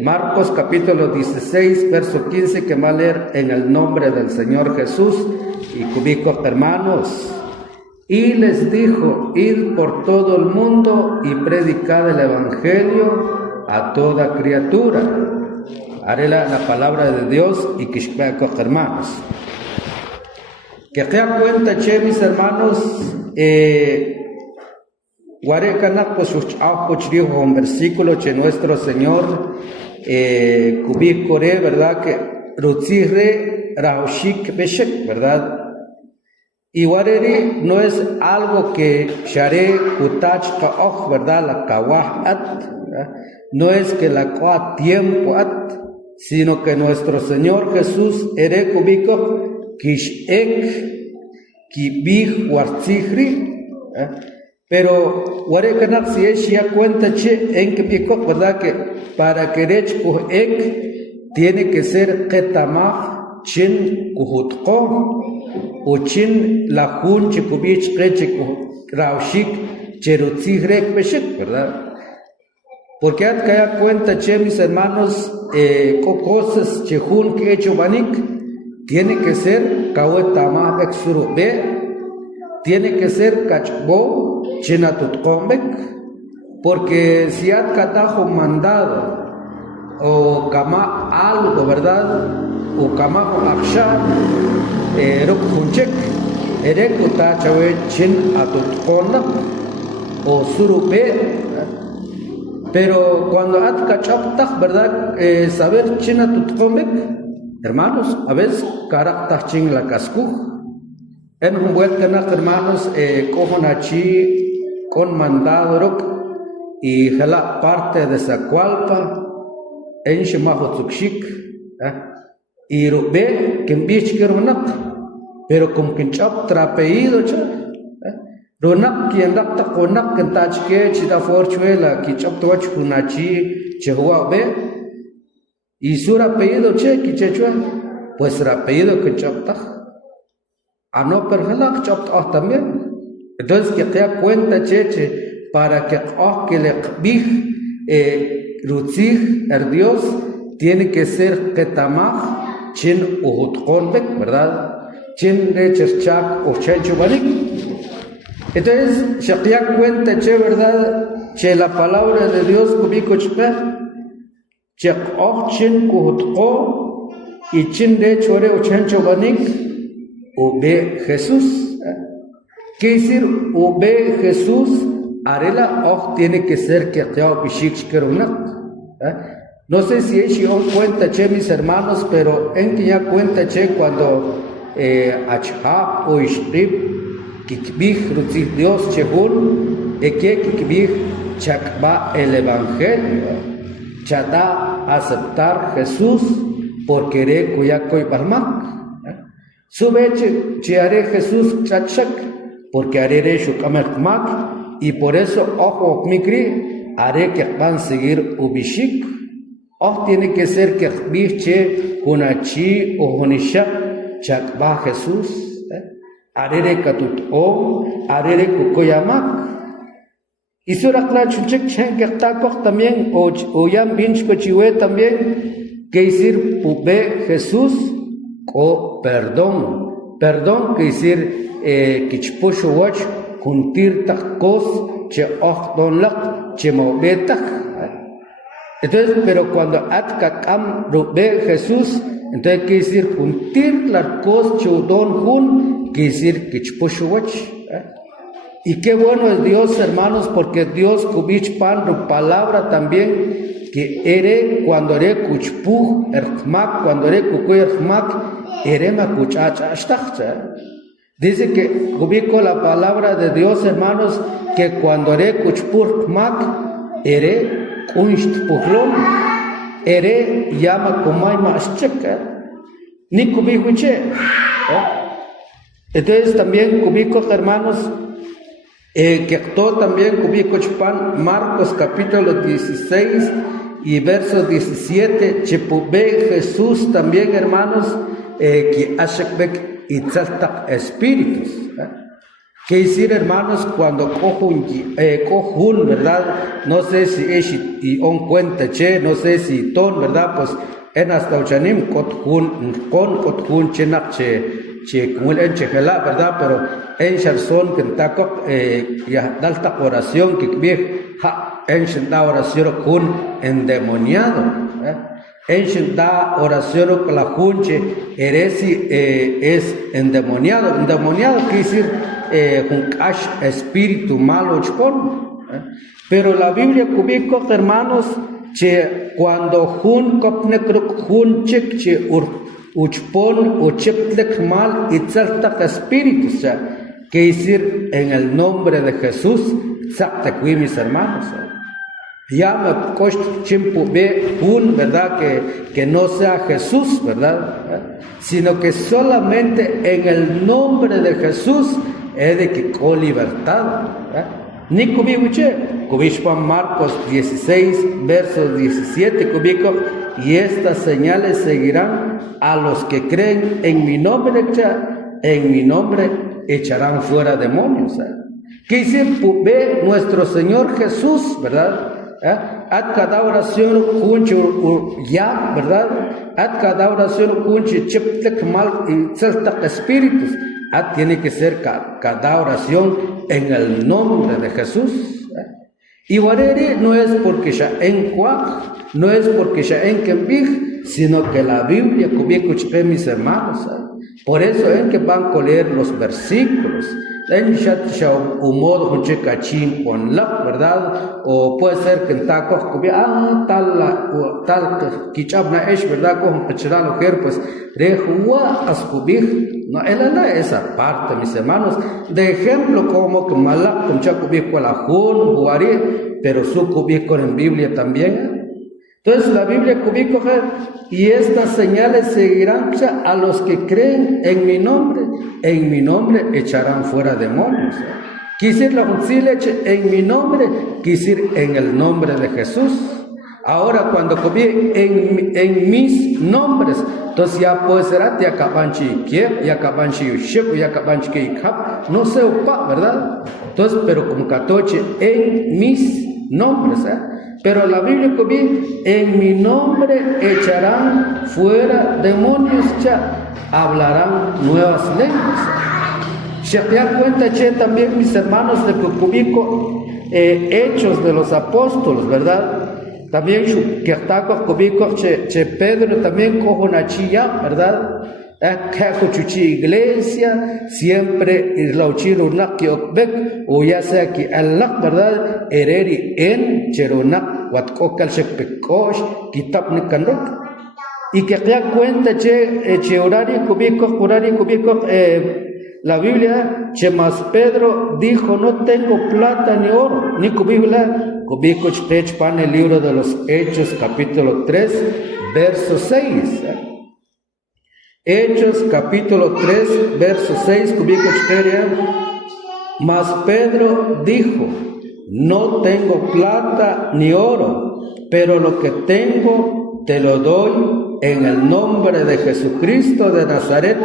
Marcos capítulo 16, verso 15, que va a leer en el nombre del Señor Jesús y cubico hermanos. Y les dijo, id por todo el mundo y predicad el evangelio a toda criatura. Haré la palabra de Dios y cubico hermanos. Que te da cuenta, che, mis hermanos, Guarecanak, pues, dijo un versículo que nuestro Señor Kubikore, ¿verdad? Que Rutzire Raushik Beshek, ¿verdad? Y Guareri no es algo que Share Kutach Kaoch, ¿verdad? La Kawahat, no es que la Kwa tiempo at, sino que nuestro Señor Jesús Ere Kubiko Kishek Kibih Wartzihri, pero Warecanak si es ya cuenta che en que pico, ¿verdad? Que para que rech ek tiene que ser ketamah chin kuhutko o chin la jun chikubich reche raushik cherutzirek beshek, ¿verdad? Porque hay que dar cuenta che, mis hermanos, cosas chejun que hecho banik tiene que ser kawetamah exurube, tiene que ser kachbo Chinatutkombek, porque si had catajo mandado o kama algo, ¿verdad? O kama aksha rukkunchek erekuta chawe chin atutkonak o surube. Pero cuando had kachaptach, ¿verdad? Saber chinatutkombek, hermanos, a veces karaktach chin la cascuj. En un vuelta, hermanos, cojon achi con mandado rock y jala parte de Zacualpa en Shemahotzuxik y rube que en bich que ronak, pero con quinchap trapeído ronak quien dacta conak que tachke chida forchuela quinchap toach kunachi chehua be y su rapeído che quichechua pues rapeído quinchap taj. No, pero también. Entonces, que te da cuenta, cheche, para que le big rutzig, el Dios, tiene que ser ketamah, chin uhutkonbek, ¿verdad? Chin recherchak o chenchubanik. Entonces, se te da cuenta, che, ¿verdad? Che, la palabra de Dios, kubiko chpe, che, chin kuhutko, y chin rechore o chenchubanik. Ube Jesús. ¿Qué decir? Ube Jesús. Arela och tiene que ser que te haga bishik kerunak. No sé si es cuenta, che, mis hermanos, pero en que ya cuenta, che, cuando achha o ishrib kikbih rutzih Dios chehun que kikbih chakba el evangelio chada aceptar Jesús por querer kuyakoy barmak. Sube che haré Jesús chachak, porque haré shukamerkmak, y por eso, ojo, mikri, haré que van a seguir ubishik. Ojo, tiene que ser que biche, hunachi o hunishak, chakba Jesús, haré katut o, haré kukoyamak. Y sura klachunchek chen que también, o yam binchko chiwe también, que decir pube Jesús, o perdón, que decir kichpushu wach juntir takos che don lak che mobetak. Entonces, pero cuando atkakam rube Jesús, entonces quiere decir juntir las cosas che don jun, quiere decir kichpushu wach. Y qué bueno es Dios, hermanos, porque Dios kubich pan ru palabra también que ere cuando ere kuchpuh erkmak, cuando ere kukuy erkmak, ere makuchacha ashtachcha. Dice que ubico la palabra de Dios, hermanos, que cuando ere kuchpuh erkmak, ere kunchtpuhlom, ere llama kumay maashcheka, ni kubihuche. Entonces también ubico, hermanos, que todo también cubico chupan Marcos capítulo 16 y verso 17 chepube Jesús también, hermanos, que ashekbek y tzaltak espíritus. ¿Qué decir, hermanos, cuando cojun, verdad? No sé si es y on cuenta, no sé si ton, verdad? Pues en hasta uchanim kotjun chenak che como el enchejela, verdad? Pero en Sharson que taco ya dalta oración que bien en da oración kun endemoniado, en da oración con la junche heresi es endemoniado quiere decir un espíritu malo chpon. Pero la Biblia cubico, hermanos, che cuando jun kopnekruk jun chek che uchpon o cheptlek mal itzaltak espíritus, que decir en el nombre de Jesús, saktakui mis hermanos. Ya me cost chimpu ve un, verdad, que no sea Jesús, verdad, sino que solamente en el nombre de Jesús es de que con libertad. Ni cubiche, cubishpan Marcos 16, versos 17, cubico, y estas señales seguirán a los que creen en mi nombre echarán fuera demonios. Que dice, ve nuestro Señor Jesús, ¿verdad? At cada oración kunchu ya, ¿verdad? At cada oración kunchu cheptek mal y celtak espíritus. Tiene que ser cada oración en el nombre de Jesús. Y warere no es porque ya en cuaj, no es porque ya en kembij, sino que la Biblia cubicuchpe mis hermanos. Por eso es que van a leer los versículos. En chat humor hunche cachín con la, ¿verdad? O puede ser que en tacos cubia tal quichabna es, ¿verdad? Con pechera mujer, pues rejua ascubij. No, él no es esa parte, mis hermanos. De ejemplo, como que malak con chacubij con la jun, guari, pero su cubij con en Biblia también. Entonces la Biblia cubico y estas señales seguirán a los que creen en mi nombre echarán fuera demonios. Quisir la juncileche en mi nombre, quisir en el nombre de Jesús. Ahora cuando cubí en mis nombres, entonces ya puede ser ya acabanchi kiep, ya acabanchi yuship, ya acabanchi keikap, no se opa, ¿verdad? Entonces, pero como catoche en mis nombres, Pero la Biblia cubí en mi nombre echarán fuera demonios, hablarán nuevas lenguas. Se dan cuenta, también mis hermanos, de que cubico hechos de los apóstoles, ¿verdad? También que está cubico Pedro también cojo una chilla, ¿verdad? Que iglesia siempre la uchiro o ya sea que Allah, ¿verdad? Ereri en cheronak watkokal shekpekosh kitab nikanrok y que te da cuenta orari cubico la Biblia más Pedro dijo no tengo plata ni oro ni cubico pan el libro de los Hechos capítulo 3 verso 6. Hechos capítulo 3 verso 6 cubico mas Pedro dijo no tengo plata ni oro, pero lo que tengo te lo doy en el nombre de Jesucristo de Nazaret,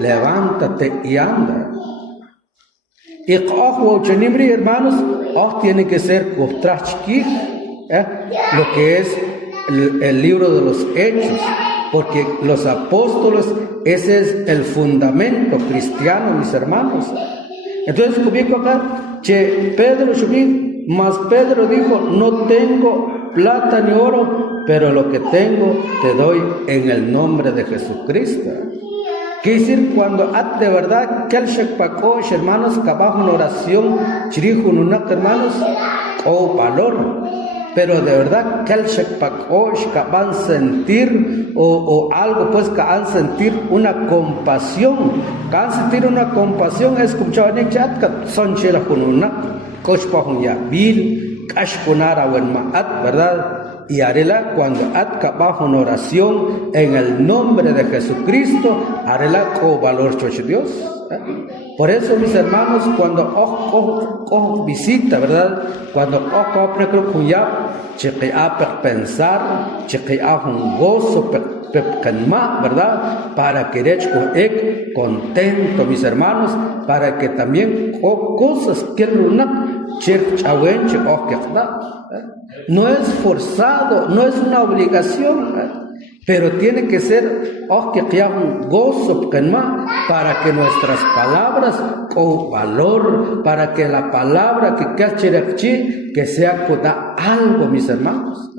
levántate y anda. Y hermanos, tiene que ser lo que es el libro de los Hechos, porque los apóstoles, ese es el fundamento cristiano, mis hermanos. Entonces, cubico acá, mas Pedro dijo, no tengo plata ni oro, pero lo que tengo te doy en el nombre de Jesucristo. Quiere decir, cuando de verdad, hermanos, que abajo en oración, hermanos, o valor. Pero de verdad que van a sentir o algo pues que van a sentir una compasión. Que van a sentir una compasión es como chaval chat que son chela con una cochpa con ya vil cash con ara ¿verdad? Y harela cuando atka bajo en oración en el nombre de Jesucristo, harela con valor choche Dios. Por eso, mis hermanos, cuando os visita, ¿verdad? Cuando pensar, un gozo, ¿verdad? Para que contento, mis hermanos, para que también cosas que no es forzado, no es una obligación, pero tiene que ser un gozo para que nuestras palabras con valor, para que la palabra que sea algo, mis hermanos.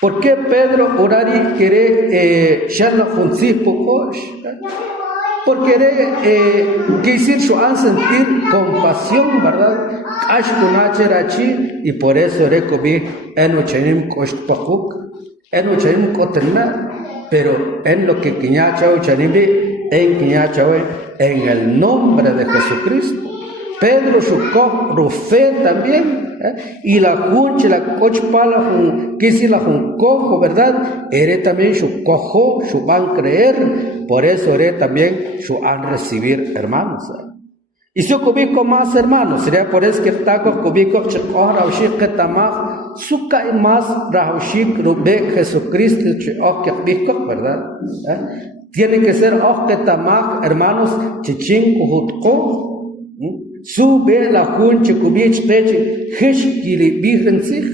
¿Por qué Pedro orari quiere porque quisir sentir compasión, ¿verdad? Y por eso pero en lo que en el nombre de Jesucristo. Pedro su fe también, y la juncha, la cochpala, que si la cojo, ¿verdad? Ere también su cojo, su van creer, por eso ere también su han recibir, hermanos. Y si cubico más, hermanos, sería por eso que está cubico chekor raushik que tamah suka y más raushik rube Jesucristo chekor, ¿verdad? Tiene que ser que tamah, hermanos, chichin kuhutko. Sube la juncha cubich teche heshkili virensich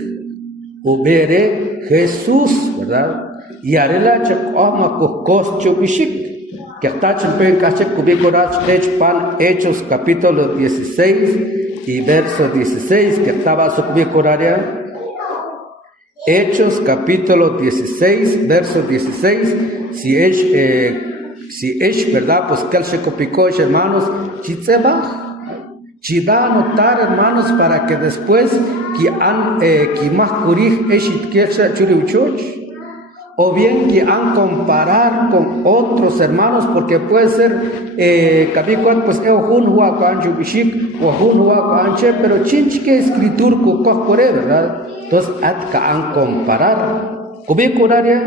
ubere Jesús, ¿verdad? Y arela chekoma kokos chubishik que está chimpen cache cubicorach tech pan Hechos capítulo 16 y verso 16 que estaba su cubicoraria. Hechos capítulo 16 verso 16 si es verdad pues que se copicó, hermanos, chitzebach. Da a notar, hermanos, para que después que más curij eshit kiesha churiuchoch, o bien que han comparar con otros hermanos, porque puede ser kabikuan pues hun hua kan chubishik o hun hua kan che, pero chinchke escritur ko kokore, ¿verdad? Entonces atka han comparar. Kubikuraria,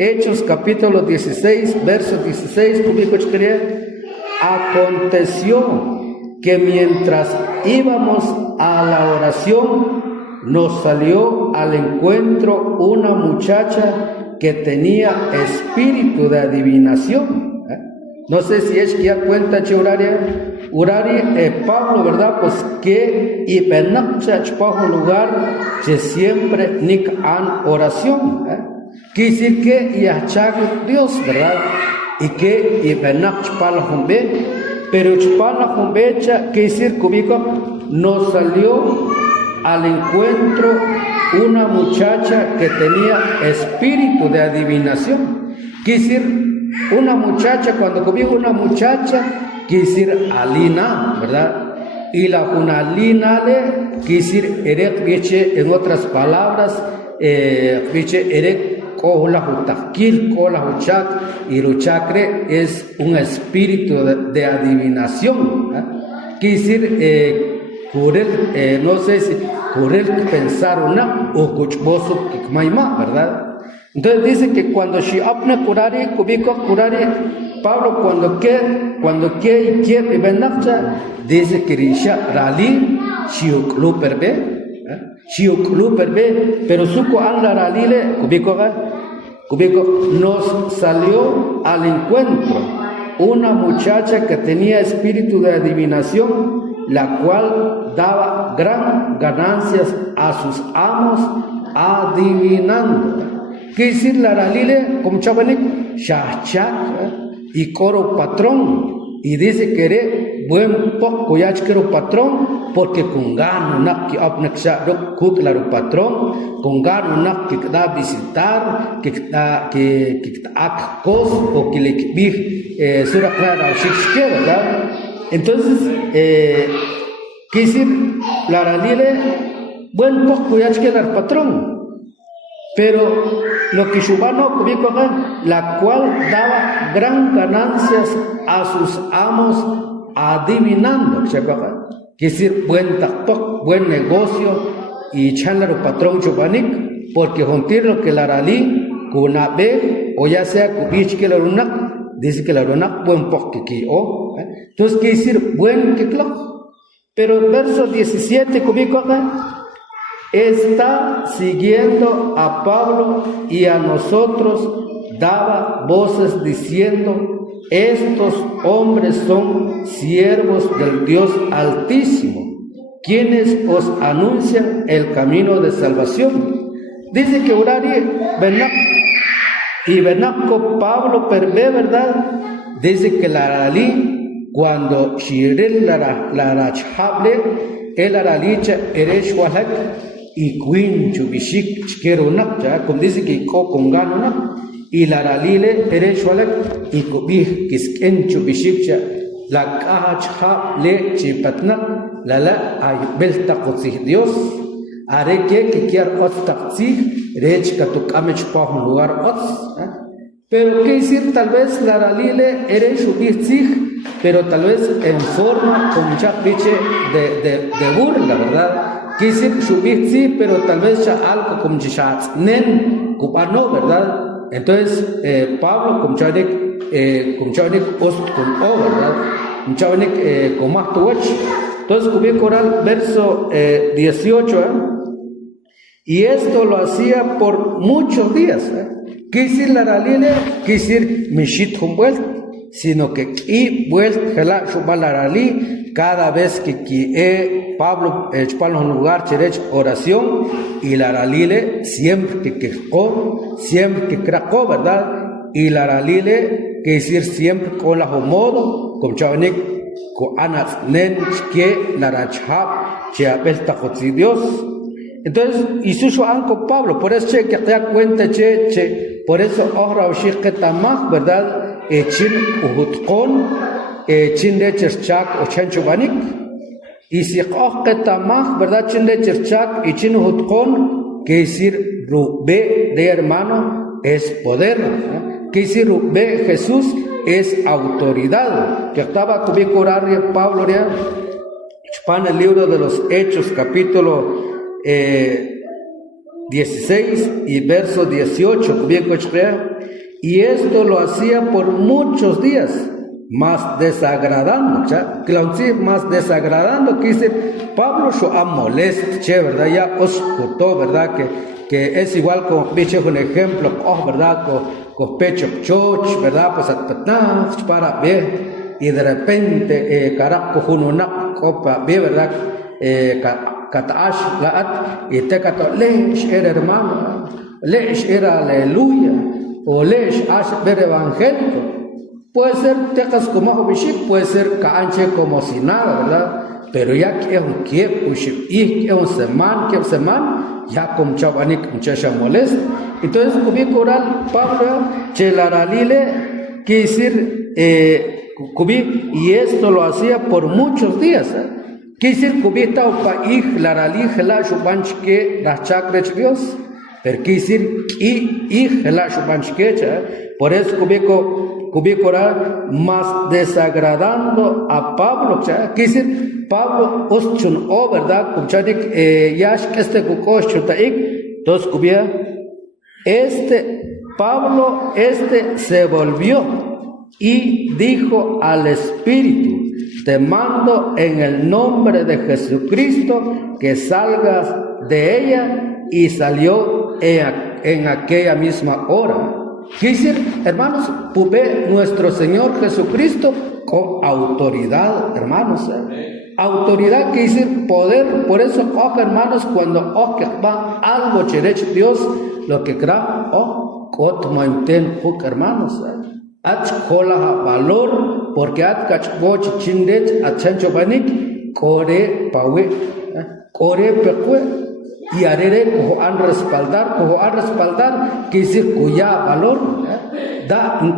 Hechos capítulo 16 verso 16, kubikuchkeria, aconteció que mientras íbamos a la oración, nos salió al encuentro una muchacha que tenía espíritu de adivinación. No sé si es que ya cuenta Urari, Pablo, ¿verdad? Pues que y benakcha un lugar que siempre nik an oración. Quiere decir que yachag Dios, ¿verdad? Y que y benakcha pala humbe. Pero chupana jumbecha, que decir cubico, nos salió al encuentro una muchacha que tenía espíritu de adivinación. Quiere decir, una muchacha, cuando cubico una muchacha, quiere decir alina, ¿verdad? Y la unalina le, quiere decir, erek viche, en otras palabras, viche erek, y luchacre es un espíritu de adivinación. Quiere decir, no sé si pensar una o cuchboso kikmaima, ¿verdad? Entonces dice que cuando si apna curare, cubico curare, Pablo cuando quiere y quiere benafcha, dice que risha rali shiuklu perbe. Pero suco anda ralile cubico nos salió al encuentro una muchacha que tenía espíritu de adivinación, la cual daba gran ganancias a sus amos adivinando. ¿Qué decir la ralile? Como chabanik, shachak y coro patrón. Y dice que eres buen poco ya quiero patrón, porque con gano nak que apnexa claro patrón, con gano nak que da visitar, que cos o que le vi sura clara shikske, ¿verdad? Entonces, ¿qué decir? La ralile buen poco ya quiero patrón. Pero lo que Shubano cubico acá, la cual daba gran ganancias a sus amos adivinando, que decir buen negocio y chanlaro patrón Shubanik, porque juntir lo que la rali, kunabe, o ya sea kubich que la runak, dice que la rona buen porque aquí, entonces quiere decir buen que claro. Pero el verso 17, cubico acá, está siguiendo a Pablo y a nosotros daba voces diciendo: estos hombres son siervos del Dios Altísimo, quienes os anuncian el camino de salvación. Dice que orari Benaco Pablo perve, ¿verdad? Dice que la Aralí, cuando Shirel la Rachable, el Aralicha Ereshwalak y Queen Chubishik Chkerunak, como dice que con gano, y la Aralile Ereshwalak y Kubih Kisken Chubishikcha, la Kaha le Chipatnak, la ay belta Kotzih Dios. Haré que quiera otstaxig, rech katukамech pa un lugar ots. Pero qué decir, tal vez la ralile eres subizig, pero tal vez en forma con mucha piche de burla, ¿verdad? Qué decir subizig, pero tal vez ya algo como chichat nen cubano, ¿verdad? Entonces Pablo como chanik ost con o, ¿verdad? Como chanik con más tu watch. Entonces cubí coral verso 18, y esto lo hacía por muchos días. ¿Qué decir la Ralile? ¿Qué decir Mishit Humboldt? Sino que y vuelta la Ralí cada vez que Pablo chupalo un lugar cherech oración, y la Ralile siempre que quejó, siempre que cracó, ¿verdad? Y la Ralile, que decir siempre con la modo, como chavanik, con anas nen que la rachab cheapel tajotzi Dios. Entonces, y su anco Pablo, por eso que te da cuenta, por eso ahora que tamaj, ¿verdad? Chin uhutkon, chin de cherchak o chanchubanik, y si que tamaj, ¿verdad? Chin de cherchak y chin uhutkon, que decir rubé de hermano es poder, que decir rubé Jesús es autoridad. Que estaba cubico horario Pablo, en el libro de los Hechos, capítulo 16 y verso 18, y esto lo hacía por muchos días, más desagradando, que dice Pablo molest, ¿verdad? Ya os gustó, ¿verdad? Que es igual con un ejemplo, ¿verdad? Con pecho choch, ¿verdad? Pues para ver, y de repente carajo una copa, ¿verdad? Katash laat y te cato lesh era hermano, lesh era aleluya, o lesh ash ver evangélico. Puede ser tecas como bishik, puede ser canche como si nada, ¿verdad? Pero ya que es un kiep, y que es un semán, ya como chavanik muchacha molesta. Entonces cubí coral Pablo chelaralile, quiere decir cubí, y esto lo hacía por muchos días, Kisir kubita o paij la ralij la shubanchke la chakrech Dios, pero kisir y la shubanchke, por eso cubico más desagradando a Pablo, kisir Pablo oschun o verdad, kumchadik yash este kukosh chutaik, entonces cubia Pablo se volvió y dijo al Espíritu: te mando en el nombre de Jesucristo que salgas de ella, y salió en aquella misma hora. Quiere decir, hermanos, pube nuestro Señor Jesucristo con autoridad, hermanos. Autoridad quiere decir poder. Por eso, hermanos, cuando va algo cherech Dios, lo que crea, hermanos. Kola valor, porque kachboch chindet chancho banik core pawe core pekue, y arere cojo an respaldar que dice cuya valor da un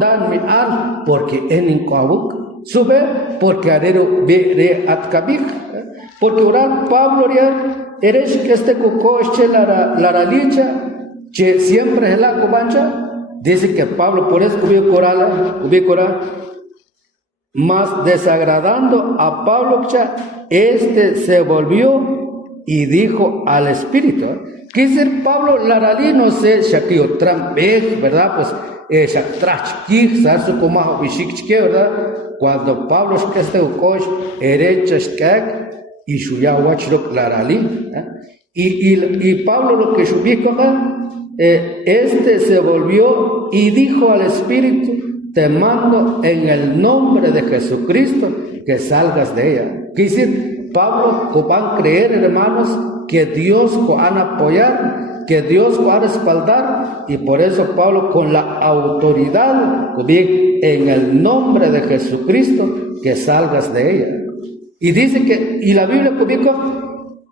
da mi al, porque en incoabuk sube, porque arero ve atkabik, porque orar Pablo eres que cucoche la ralicha que siempre es la cobancha. Dice que Pablo, por eso ubico más desagradando a Pablo, se volvió y dijo al espíritu. ¿Qué dice Pablo? Laralí no sé, Shakio Trampej, ¿verdad? Pues, Shaktrachkij, Sarsu Kumaho Bishikchke, ¿verdad? Cuando Pablo Shkeste Ukosh, Erechashkak, y Shuyawachrok Laralí. Y Pablo lo que subió acá, se volvió y dijo al espíritu: te mando en el nombre de Jesucristo que salgas de ella. Quiere decir, Pablo, que van a creer, hermanos, que Dios van a apoyar, que Dios va a respaldar, y por eso Pablo, con la autoridad, en el nombre de Jesucristo, que salgas de ella. Y dice que, y la Biblia publica,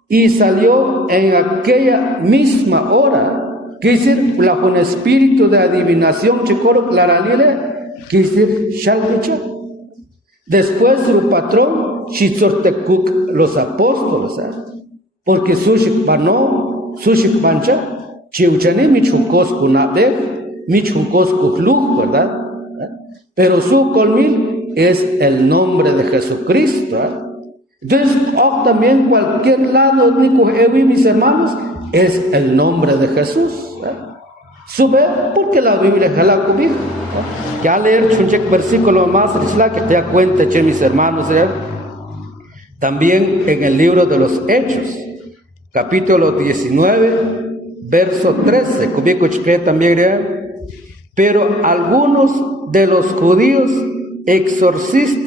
y salió en aquella misma hora. Quiere decir, con espíritu de adivinación, chicoro, claralile, quiere decir, shalmicha. Después su patrón, chitzortekuk, los apóstoles, porque sushik banó, sushik bancha, chiuchane michunkos kunabe, michunkos kukluj, ¿verdad? Pero su colmil es el nombre de Jesucristo. Entonces, también cualquier lado, mis hermanos, es el nombre de Jesús. Sube porque la Biblia es la cubija. Ya leer un versículo más, que te da cuenta, mis hermanos, también en el libro de los Hechos, capítulo 19, verso 13, también, pero algunos de los judíos exorcistas